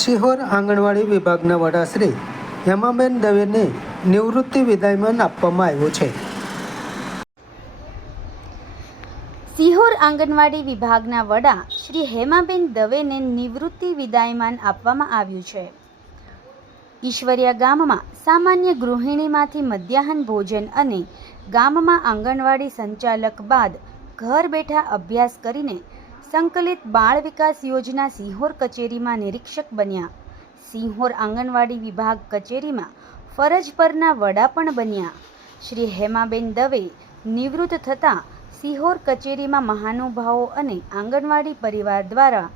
સિહોર આંગણવાડી વિભાગના વડા શ્રી હેમાબેન દવેને નિવૃત્તિ વિદાયમાન આપવામાં આવ્યું છે. સિહોર આંગણવાડી વિભાગના વડા શ્રી હેમાબેન દવેને નિવૃત્તિ વિદાયમાન આપવામાં આવ્યું છે. ઈશ્વરિયા ગામમાં સામાન્ય ગૃહિણીમાંથી મધ્યાહન ભોજન અને ગામમાં આંગણવાડી સંચાલક બાદ ઘર બેઠા અભ્યાસ કરીને સંકલિત બાળ વિકાસ યોજના સિહોર કચેરીમાં નિરીક્ષક બન્યા. સિહોર આંગણવાડી વિભાગ કચેરીમાં ફરજ પરના વડા પણ બન્યા. શ્રી હેમાબેન દવે નિવૃત્ત થતાં સિહોર કચેરીમાં મહાનુભાવો અને આંગણવાડી પરિવાર દ્વારા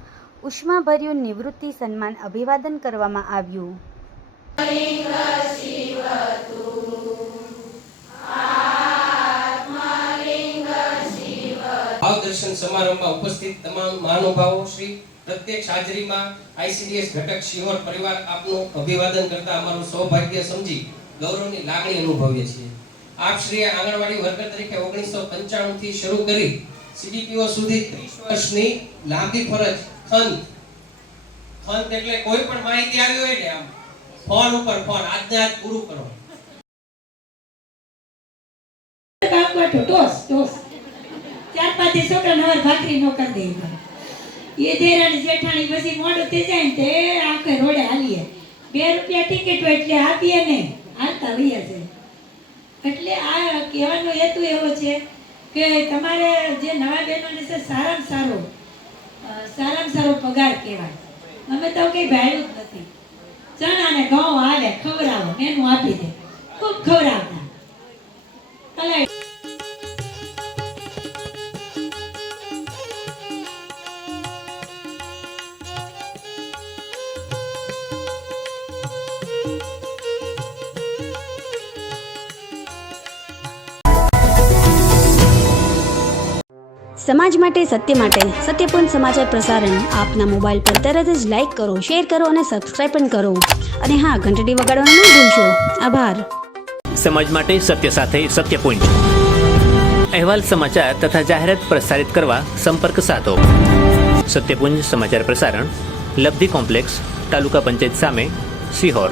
ઉષ્માભર્યું નિવૃત્તિ સન્માન અભિવાદન કરવામાં આવ્યું. ભાવદર્શન સમારંભમાં ઉપસ્થિત તમામ મહાનુભાવો શ્રી પ્રત્યક્ષ હાજરીમાં આઈસીડીએસ ઘટક સિહોર પરિવાર આપનું અભિવાદન કરતા અમારું સૌભાગ્ય સમજી ગૌરવની લાગણી અનુભવીએ છીએ. આપ શ્રી આંગણવાડી વર્કર તરીકે 1995 થી શરૂ કરી સીડીપીઓ સુધી 30 વર્ષની લાંબી ફરજ ખંત એટલે કોઈ પણ માહિતી આવી હોય ને આમ ફોન ઉપર ફોન આજને આજ પૂરું કરો. ચાર પાંચ છોકરા નવાર ભાખરી નો કરી દે એ દેરાની જેઠાણી પછી મોડું થઈ જાય ને તે આખે રોડે હાલીએ 2 રૂપિયા ટિકિટ હોય એટલે આપીએ ને હાલતા વહીએ છે. એટલે આ કહેવાનો હેતુ એવો છે કે તમારે જે નવા બહેનોને છે સારામાં સારો પગાર કહેવાય. અમે તો કંઈ ભાડ્યું જ નથી. ચણા ને ઘઉં આવે ખવડાવો એનું આપી દે ખૂબ ખવડાવતા. સમાજ માટે સત્યપૂર્ણ સમાચાર પ્રસારણ આપના મોબાઈલ પર તરત જ લાઈક કરો, શેર કરો અને સબસ્ક્રાઇબ પણ કરો. અને હા, ઘંટડી વગાડવાનું ન ભૂલશો. આભાર. સમાજ માટે સત્ય સાથે સત્યપૂર્ણ અહેવાલ, સમાચાર તથા જાહેરાત પ્રસારિત કરવા સંપર્ક સાધો. સત્યપુંજ સમાચાર પ્રસારણ, લબ્ધિ કોમ્પ્લેક્સ, તાલુકા પંચાયત સામે, સિહોર.